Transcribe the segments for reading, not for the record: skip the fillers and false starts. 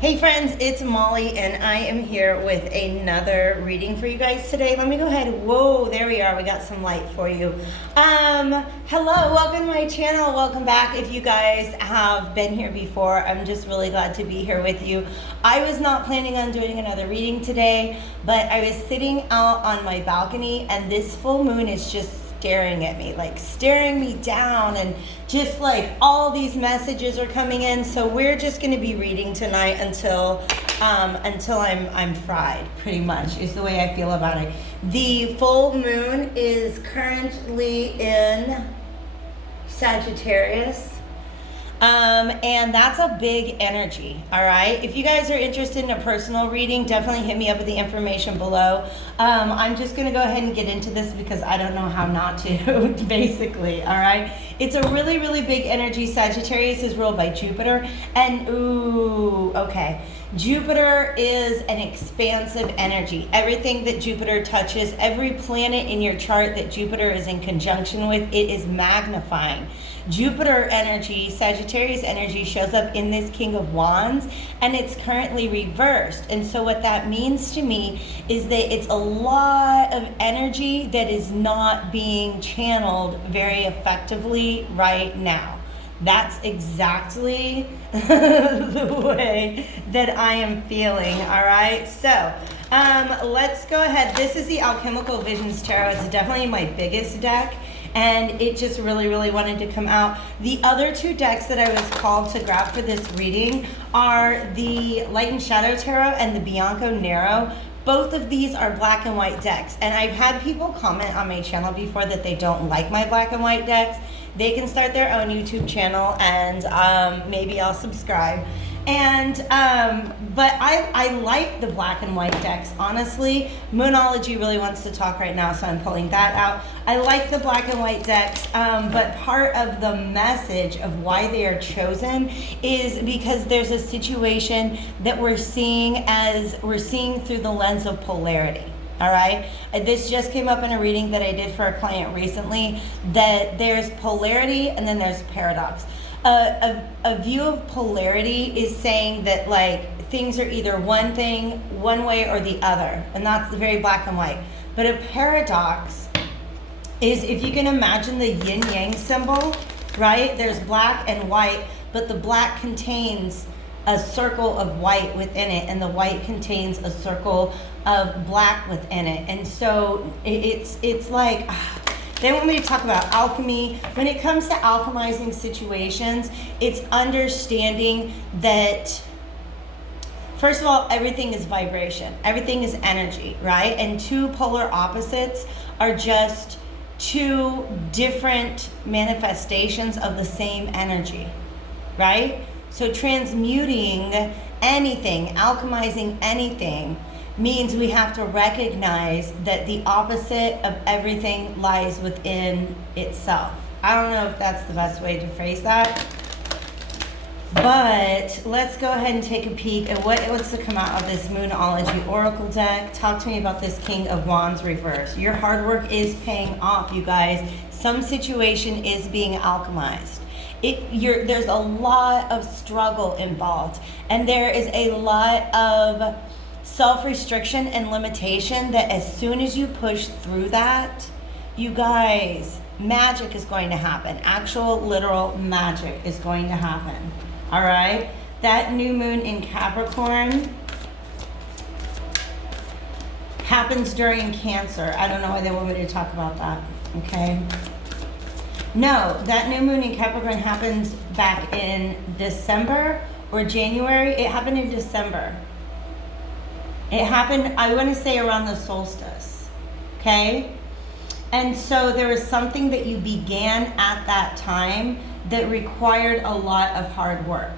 Hey friends, it's Molly and I am here with another reading for you guys today. Let me go ahead. Whoa, there we are. We got some light for you. Hello, welcome to my channel. Welcome back. If you guys have been here before, I'm just really glad to be here with you. I was not planning on doing another reading today, but I was sitting out on my balcony and this full moon is just staring at me, like staring me down, and just like all these messages are coming in. So we're just going to be reading tonight until I'm fried, pretty much is the way I feel about it. The full moon is currently in Sagittarius. And that's a big energy, all right? If you guys are interested in a personal reading, definitely hit me up with the information below. I'm just going to go ahead and get into this because I don't know how not to, basically, all right? It's a really, really big energy. Sagittarius is ruled by Jupiter, and Jupiter is an expansive energy. Everything that Jupiter touches, every planet in your chart that Jupiter is in conjunction with, it is magnifying. Jupiter energy, Sagittarius energy, shows up in this King of Wands, and it's currently reversed. And so what that means to me is that it's a lot of energy that is not being channeled very effectively right now. That's exactly the way that I am feeling, all right? So let's go ahead. This is the Alchemical Visions Tarot. It's definitely my biggest deck, and it just really, really wanted to come out. The other two decks that I was called to grab for this reading are the Light and Shadow Tarot and the Bianco Nero. Both of these are black and white decks, and I've had people comment on my channel before that they don't like my black and white decks. They can start their own YouTube channel, and maybe I'll subscribe. And but I like the black and white decks, honestly. Moonology really wants to talk right now, so I'm pulling that out. I like the black and white decks, but part of the message of why they are chosen is because there's a situation that we're seeing through the lens of polarity. All right, this just came up in a reading that I did for a client recently, that there's polarity and then there's paradox. A view of polarity is saying that like things are either one thing, one way or the other, and that's very black and white. But a paradox is, if you can imagine the yin-yang symbol, right? There's black and white, but the black contains a circle of white within it, and the white contains a circle of black within it. And so it's like, they want me to talk about alchemy. When it comes to alchemizing situations, it's understanding that, first of all, everything is vibration. Everything is energy, right? And two polar opposites are just two different manifestations of the same energy, right? So transmuting anything, alchemizing anything, means we have to recognize that the opposite of everything lies within itself. I don't know if that's the best way to phrase that, but let's go ahead and take a peek at what wants to come out of this Moonology Oracle deck. Talk to me about this King of Wands reverse. Your hard work is paying off, you guys. Some situation is being alchemized. There's a lot of struggle involved, and there is a lot of self-restriction and limitation that as soon as you push through that, you guys, magic is going to happen. Actual literal magic is going to happen. All right? That new moon in Capricorn happens during Cancer. I don't know why they want me to talk about that. Okay? No, that new moon in Capricorn happened back in December or January. It happened in December. It happened, I want to say, around the solstice, okay? And so there was something that you began at that time that required a lot of hard work.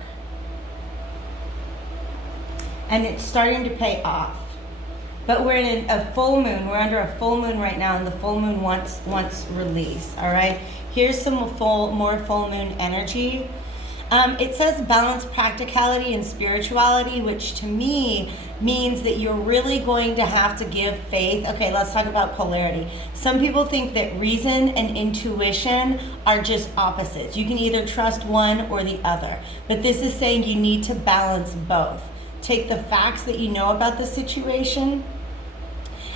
And it's starting to pay off. But we're in a full moon. We're under a full moon right now, and the full moon wants release, all right? Here's some more full moon energy. It says balance practicality and spirituality, which to me means that you're really going to have to give faith. Okay, let's talk about polarity. Some people think that reason and intuition are just opposites. You can either trust one or the other. But this is saying you need to balance both. take the facts that you know about the situation,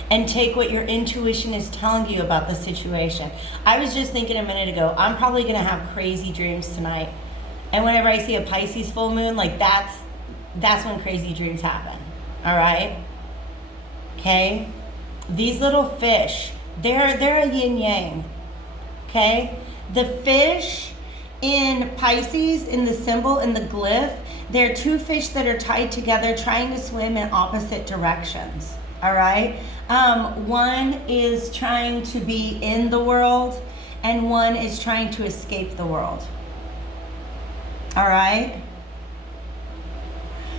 and take what your intuition is telling you about the situation. I was just thinking a minute ago, I'm probably gonna have crazy dreams tonight. And whenever I see a Pisces full moon, like that's when crazy dreams happen, all right? Okay? These little fish, they're a yin yang, okay? The fish in Pisces, in the symbol, in the glyph, they're two fish that are tied together trying to swim in opposite directions, all right? One is trying to be in the world, and one is trying to escape the world, all right?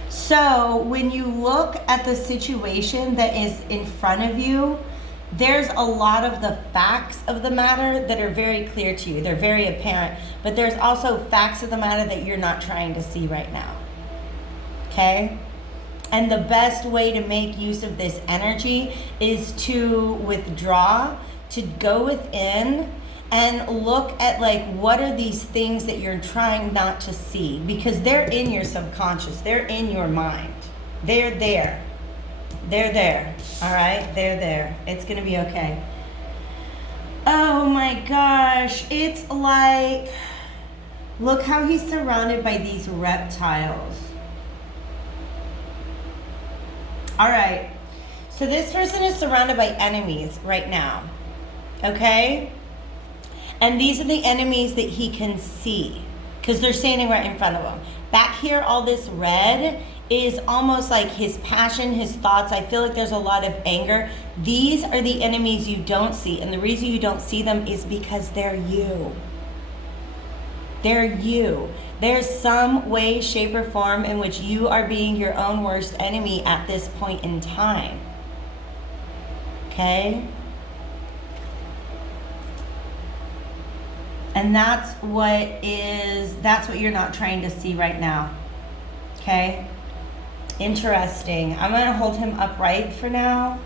So when you look at the situation that is in front of you, there's a lot of the facts of the matter that are very clear to you. They're very apparent, but there's also facts of the matter that you're not trying to see right now, okay? And the best way to make use of this energy is to withdraw, to go within and look at like, what are these things that you're trying not to see? Because they're in your subconscious, they're in your mind. They're there. They're there, all right? They're there. It's gonna be okay. Oh my gosh, it's like, look how he's surrounded by these reptiles. All right, so this person is surrounded by enemies right now, okay? And these are the enemies that he can see because they're standing right in front of him. Back here, all this red is almost like his passion, his thoughts. I feel like there's a lot of anger. These are the enemies you don't see. And the reason you don't see them is because they're you. They're you. There's some way, shape, or form in which you are being your own worst enemy at this point in time. Okay? And that's what you're not trying to see right now. Okay? Interesting. I'm going to hold him upright for now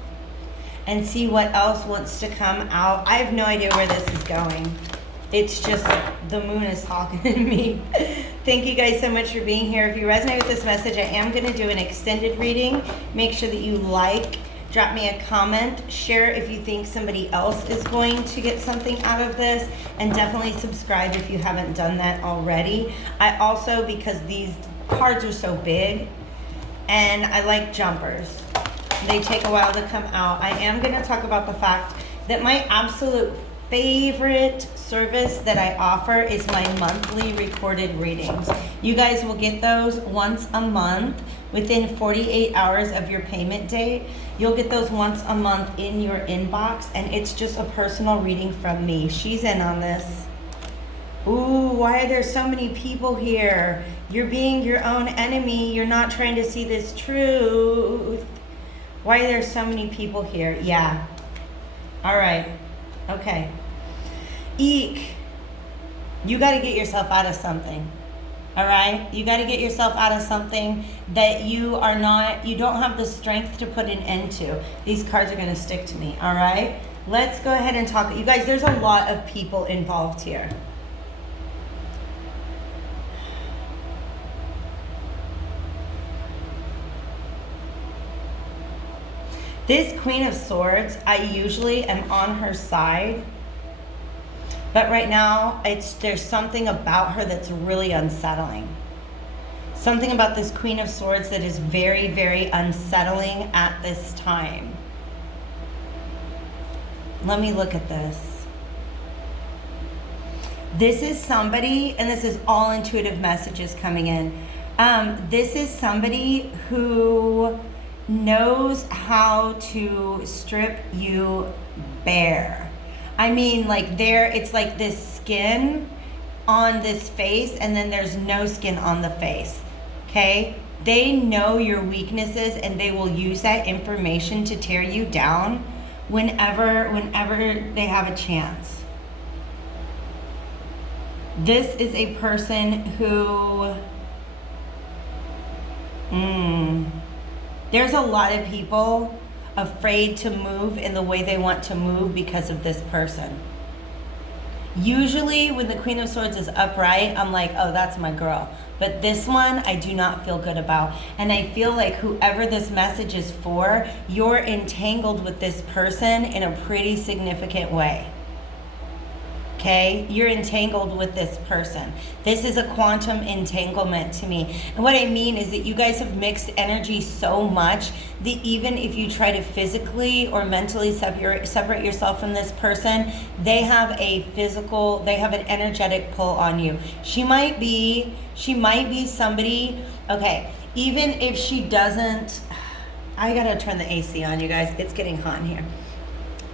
and see what else wants to come out. I have no idea where this is going. It's just the moon is talking to me. Thank you guys so much for being here. If you resonate with this message, I am going to do an extended reading. Make sure that you like, drop me a comment, share if you think somebody else is going to get something out of this, and definitely subscribe if you haven't done that already. I also, because these cards are so big, and I like jumpers, they take a while to come out. I am going to talk about the fact that my absolute favorite service that I offer is my monthly recorded readings. You guys will get those once a month within 48 hours of your payment date. You'll get those once a month in your inbox, and it's just a personal reading from me. She's in on this. Ooh, why are there so many people here? You're being your own enemy. You're not trying to see this truth. Why are there so many people here? Yeah. All right. Okay. Eek. You got to get yourself out of something. All right? You got to get yourself out of something that you don't have the strength to put an end to. These cards are going to stick to me. All right? Let's go ahead and talk. You guys, there's a lot of people involved here. This Queen of Swords, I usually am on her side. But right now, there's something about her that's really unsettling. Something about this Queen of Swords that is very, very unsettling at this time. Let me look at this. This is somebody, and this is all intuitive messages coming in. This is somebody who knows how to strip you bare. I mean, like it's like this skin on this face, and then there's no skin on the face, okay? They know your weaknesses, and they will use that information to tear you down whenever they have a chance. This is a person who, there's a lot of people afraid to move in the way they want to move because of this person. Usually when the Queen of Swords is upright, I'm like, oh, that's my girl. But this one, I do not feel good about. And I feel like whoever this message is for, you're entangled with this person in a pretty significant way. Okay? You're entangled with this person. This is a quantum entanglement to me. And what I mean is that you guys have mixed energy so much that even if you try to physically or mentally separate yourself from this person, they have an energetic pull on you. She might be somebody, okay, even if she doesn't, I gotta turn the AC on, you guys. It's getting hot in here.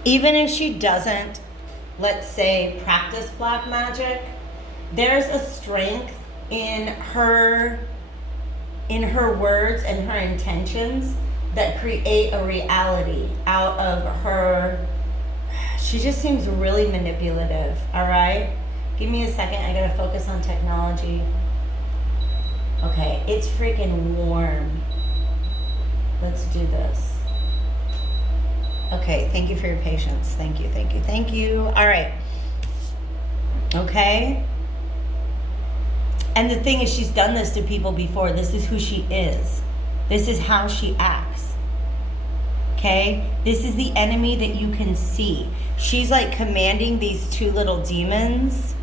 Even if she doesn't, let's say, practice black magic, there's a strength in her words and her intentions that create a reality out of her. She just seems really manipulative, all right? Give me a second, I gotta focus on technology. Okay, it's freaking warm. Let's do this. Okay, thank you for your patience. Thank you. All right. Okay. And the thing is, she's done this to people before. This is who she is. This is how she acts. Okay? This is the enemy that you can see. She's like commanding these two little demons,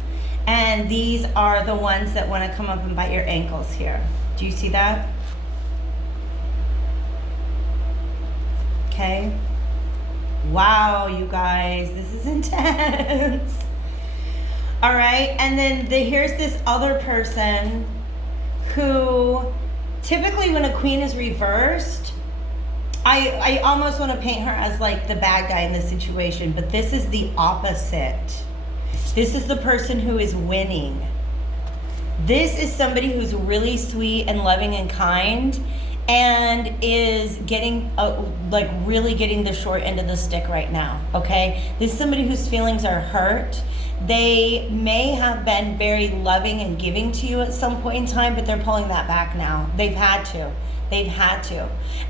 and these are the ones that want to come up and bite your ankles here. Do you see that? Okay. Wow, you guys, this is intense. All right, and then here's this other person who, typically when a queen is reversed, I almost want to paint her as like the bad guy in this situation, but this is the opposite. This is the person who is winning. This is somebody who's really sweet and loving and kind, and is getting really getting the short end of the stick right now. Okay, this is somebody whose feelings are hurt. They may have been very loving and giving to you at some point in time, but they're pulling that back now. They've had to.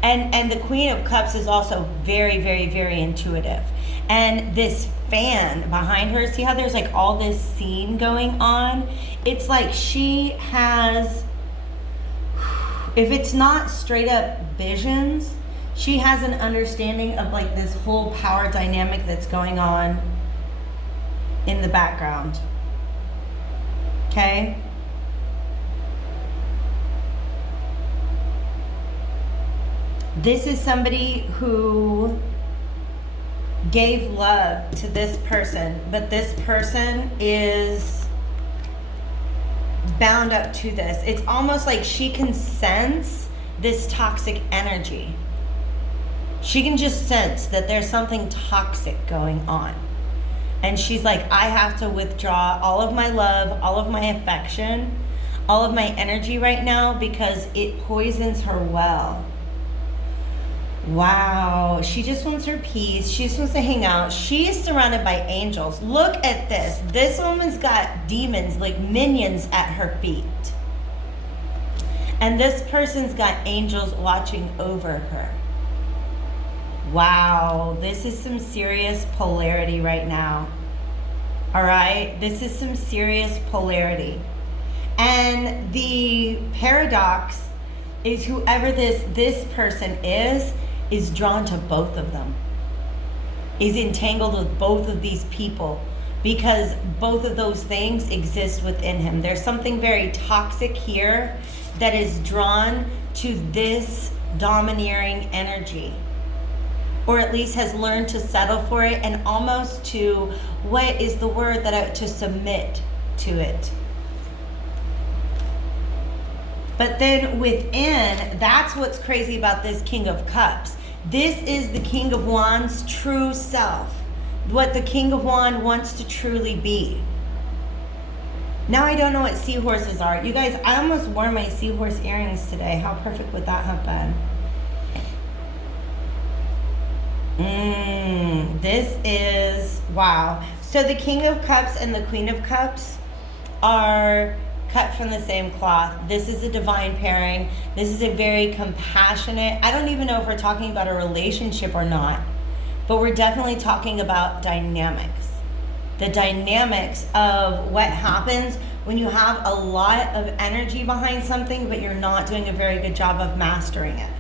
And the Queen of Cups is also very, very, very intuitive. And this fan behind her, see how there's like all this scene going on? It's like she has, if it's not straight up visions, she has an understanding of like this whole power dynamic that's going on in the background. Okay? This is somebody who gave love to this person, but this person is bound up to this. It's almost like she can sense this toxic energy. She can just sense that there's something toxic going on. And she's like, I have to withdraw all of my love, all of my affection, all of my energy right now because it poisons her well. Wow, she just wants her peace. She just wants to hang out. She is surrounded by angels. Look at this. This woman's got demons, like minions at her feet. And this person's got angels watching over her. Wow, this is some serious polarity right now. All right, this is some serious polarity. And the paradox is whoever this person is drawn to both of them, is entangled with both of these people because both of those things exist within him. There's something very toxic here that is drawn to this domineering energy, or at least has learned to settle for it and almost to, what is the word to submit to it. But then within, that's what's crazy about this King of Cups. This is the King of Wands' true self, what the King of Wands wants to truly be. Now I don't know what seahorses are. You guys, I almost wore my seahorse earrings today. How perfect would that have been? This is, wow. So the King of Cups and the Queen of Cups are cut from the same cloth. This is a divine pairing. This is a very compassionate, I don't even know if we're talking about a relationship or not, but we're definitely talking about dynamics. the dynamics of what happens when you have a lot of energy behind something, but you're not doing a very good job of mastering it.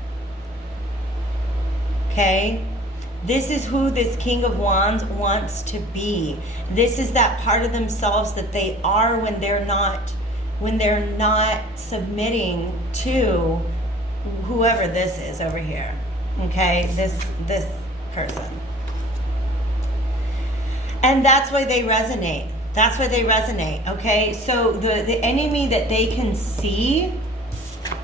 Okay? This is who this King of Wands wants to be. This is that part of themselves that they are when they're not submitting to whoever this is over here. Okay? This person. And that's why they resonate. That's why they resonate, okay? So the enemy that they can see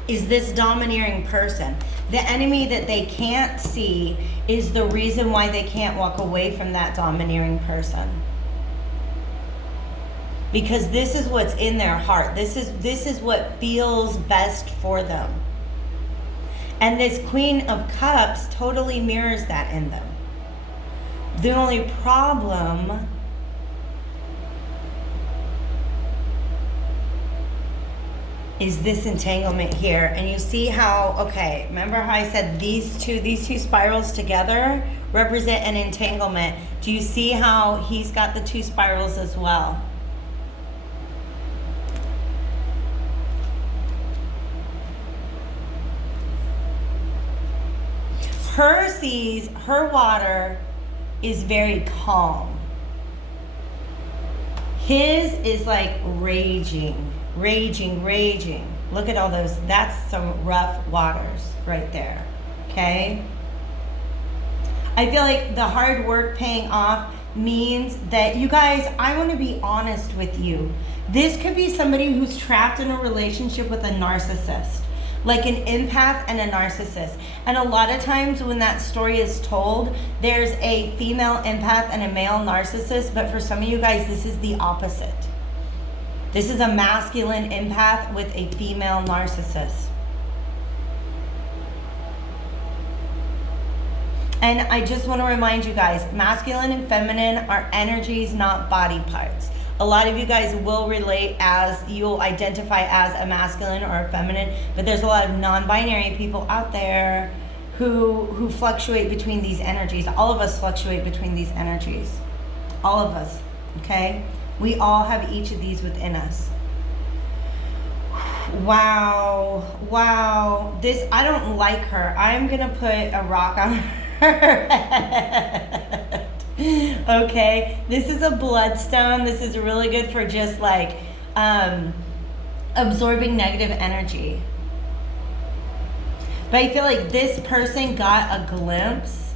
is this domineering person. The enemy that they can't see is the reason why they can't walk away from that domineering person. Because this is what's in their heart. This is what feels best for them. And this Queen of Cups totally mirrors that in them. The only problem is this entanglement here. And you see how, okay, remember how I said these two spirals together represent an entanglement. Do you see how he's got the two spirals as well? Her water is very calm. His is like raging. Look at all those. That's some rough waters right there. Okay? I feel like the hard work paying off means that you guys, I want to be honest with you. This could be somebody who's trapped in a relationship with a narcissist. Like an empath and a narcissist. And a lot of times when that story is told, there's a female empath and a male narcissist, but for some of you guys, this is the opposite. This is a masculine empath with a female narcissist. And I just want to remind you guys, masculine and feminine are energies, not body parts. A lot of you guys will relate as, you'll identify as a masculine or a feminine, but there's a lot of non-binary people out there who fluctuate between these energies. All of us fluctuate between these energies. All of us, okay? We all have each of these within us. Wow. This, I don't like her. I'm going to put a rock on her head. Okay, this is a bloodstone. This is really good for just like absorbing negative energy. But I feel like this person got a glimpse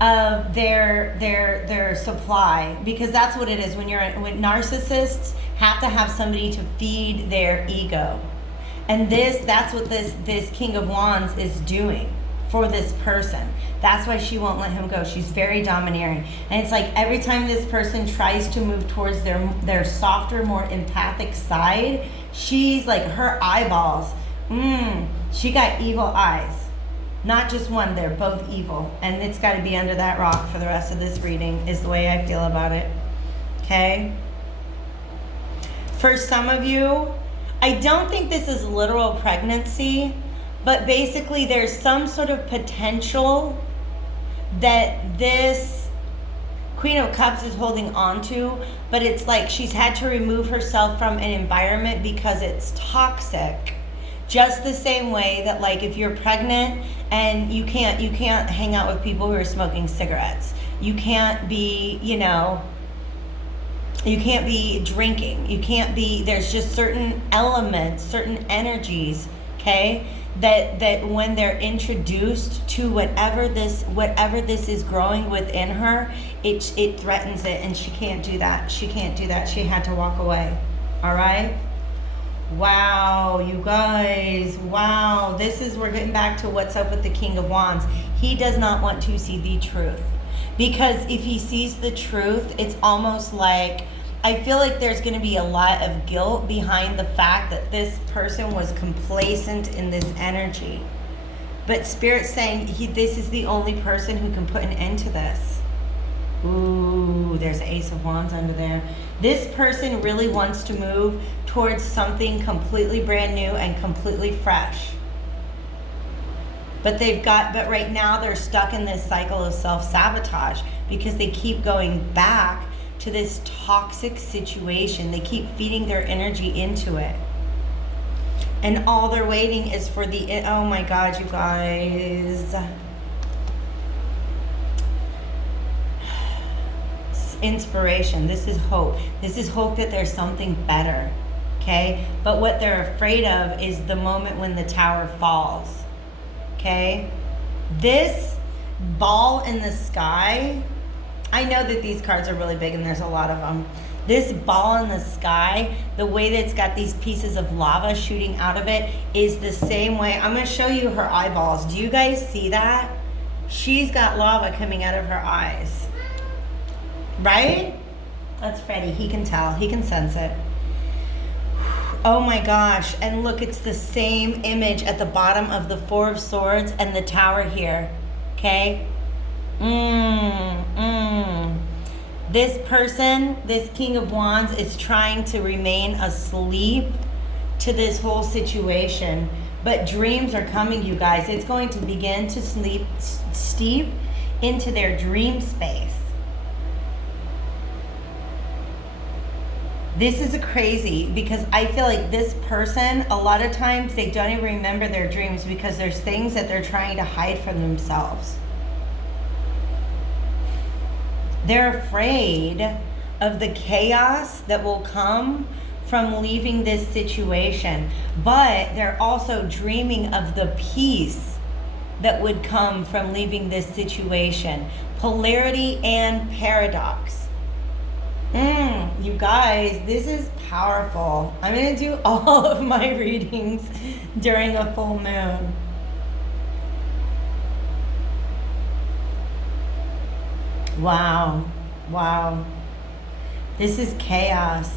of their supply, because that's what it is when narcissists have to have somebody to feed their ego. And that's what this King of Wands is doing for this person. That's why she won't let him go. She's very domineering. And it's like every time this person tries to move towards their softer, more empathic side, she's like, her eyeballs, she got evil eyes. Not just one, they're both evil. And it's got to be under that rock for the rest of this reading, is the way I feel about it. Okay? For some of you, I don't think this is literal pregnancy, but basically there's some sort of potential that this Queen of Cups is holding on to, but it's like she's had to remove herself from an environment because it's toxic. Just the same way that, like, if you're pregnant and you can't hang out with people who are smoking cigarettes. You can't be, you can't be drinking. There's just certain elements, certain energies, okay, that when they're introduced to whatever this is growing within her, it threatens it, and she can't do that. She had to walk away. All right? Wow, you guys. Wow. We're getting back to what's up with the King of Wands. He does not want to see the truth. Because if he sees the truth, it's almost like, I feel like there's going to be a lot of guilt behind the fact that this person was complacent in this energy. But Spirit's saying this is the only person who can put an end to this. Ooh, there's Ace of Wands under there. This person really wants to move towards something completely brand new and completely fresh. But right now they're stuck in this cycle of self-sabotage because they keep going back to this toxic situation. They keep feeding their energy into it. And all they're waiting is for the, oh my God, you guys. Inspiration. This is hope. This is hope that there's something better. Okay? But what they're afraid of is the moment when the tower falls. Okay? This ball in the sky, I know that these cards are really big and there's a lot of them. This ball in the sky, the way that it's got these pieces of lava shooting out of it is the same way. I'm going to show you her eyeballs. Do you guys see that? She's got lava coming out of her eyes. Right? That's Freddie. He can tell. He can sense it. Oh my gosh. And look, it's the same image at the bottom of the Four of Swords and the tower here. Okay? This person, this King of Wands, is trying to remain asleep to this whole situation. But dreams are coming, you guys. It's going to begin to steep into their dream space. This is crazy because I feel like this person, a lot of times they don't even remember their dreams because there's things that they're trying to hide from themselves. They're afraid of the chaos that will come from leaving this situation, but they're also dreaming of the peace that would come from leaving this situation. Polarity and paradox. You guys, this is powerful. I'm going to do all of my readings during a full moon. Wow. Wow. This is chaos.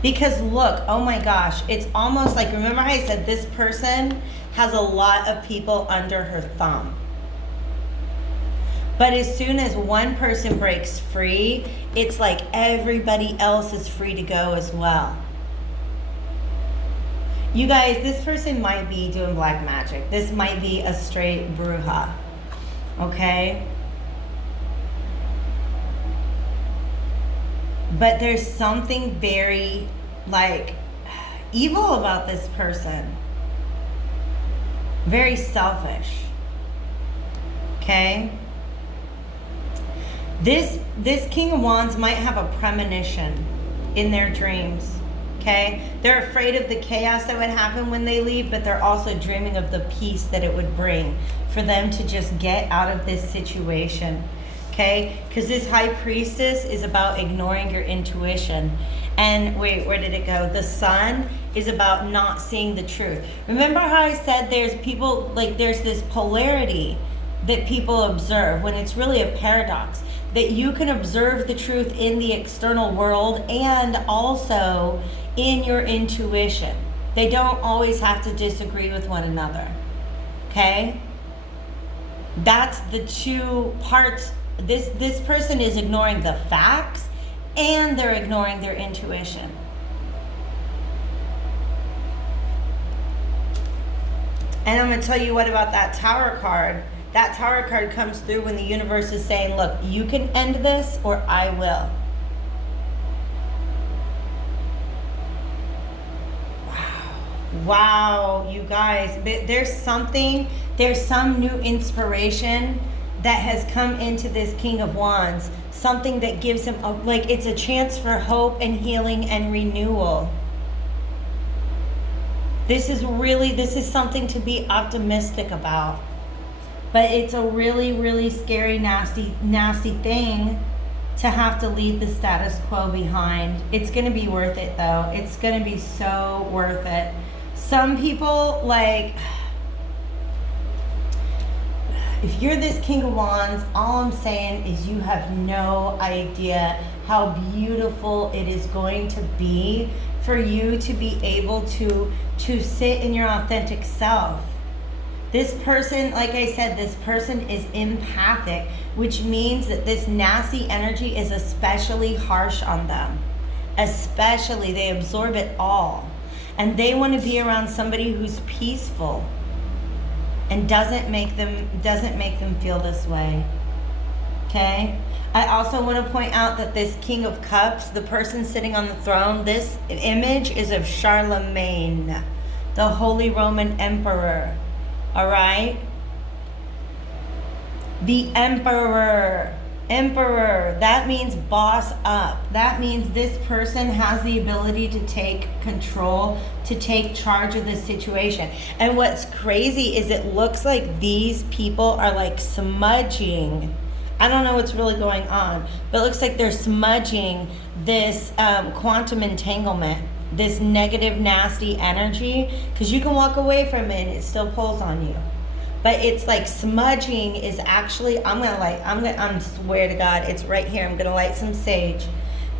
Because look, oh my gosh, it's almost like, remember how I said this person has a lot of people under her thumb. But as soon as one person breaks free, it's like everybody else is free to go as well. You guys, this person might be doing black magic. This might be a straight bruja. Okay? But there's something very, like, evil about this person. Very selfish. Okay? This King of Wands might have a premonition in their dreams, okay? They're afraid of the chaos that would happen when they leave, but they're also dreaming of the peace that it would bring for them to just get out of this situation, okay? Because this High Priestess is about ignoring your intuition. And wait, where did it go? The Sun is about not seeing the truth. Remember how I said there's people, like there's this polarity that people observe when it's really a paradox, that you can observe the truth in the external world and also in your intuition. They don't always have to disagree with one another, okay? That's the two parts. This person is ignoring the facts and they're ignoring their intuition. And I'm going to tell you what about that Tower card. That Tower card comes through when the universe is saying, look, you can end this or I will. Wow, you guys, there's some new inspiration that has come into this King of Wands. Something that gives him, it's a chance for hope and healing and renewal. This is something to be optimistic about. But it's a really, really scary, nasty thing to have to leave the status quo behind. It's going to be worth it, though. It's going to be so worth it. Some people, if you're this King of Wands, all I'm saying is you have no idea how beautiful it is going to be for you to be able to sit in your authentic self. This person, like I said, this person is empathic, which means that this nasty energy is especially harsh on them. Especially, they absorb it all. And they want to be around somebody who's peaceful and doesn't make them feel this way. Okay? I also want to point out that this King of Cups, the person sitting on the throne, this image is of Charlemagne, the Holy Roman Emperor. All right? The Emperor. Emperor. That means boss up. That means this person has the ability to take control, to take charge of the situation. And what's crazy is it looks like these people are like smudging. I don't know what's really going on, but it looks like they're smudging this quantum entanglement, this negative, nasty energy, because you can walk away from it and it still pulls on you. But it's like smudging is actually, I'm swear to God, it's right here. I'm gonna light some sage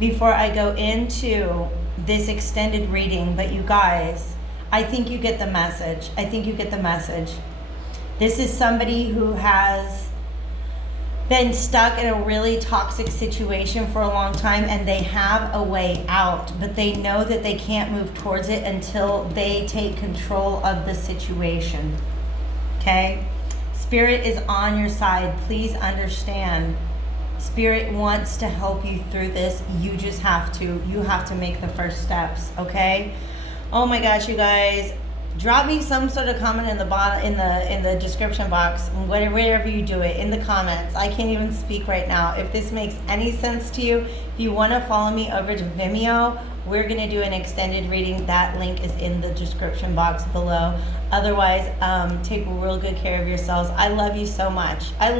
before I go into this extended reading. But you guys, I think you get the message. I think you get the message. This is somebody who has been stuck in a really toxic situation for a long time, and they have a way out, but they know that they can't move towards it until they take control of the situation. Okay? Spirit is on your side. Please understand. Spirit wants to help you through this. You just have to make the first steps, okay? Oh my gosh, you guys. Drop me some sort of comment in the bottom, in the description box, wherever you do it, in the comments. I can't even speak right now. If this makes any sense to you, if you want to follow me over to Vimeo, we're going to do an extended reading. That link is in the description box below. Otherwise, take real good care of yourselves. I love you so much. I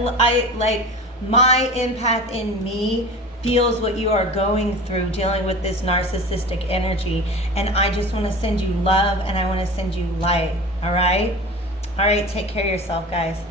like, my empath in me feels what you are going through dealing with this narcissistic energy, and I just want to send you love, and I want to send you light. All right, take care of yourself, guys.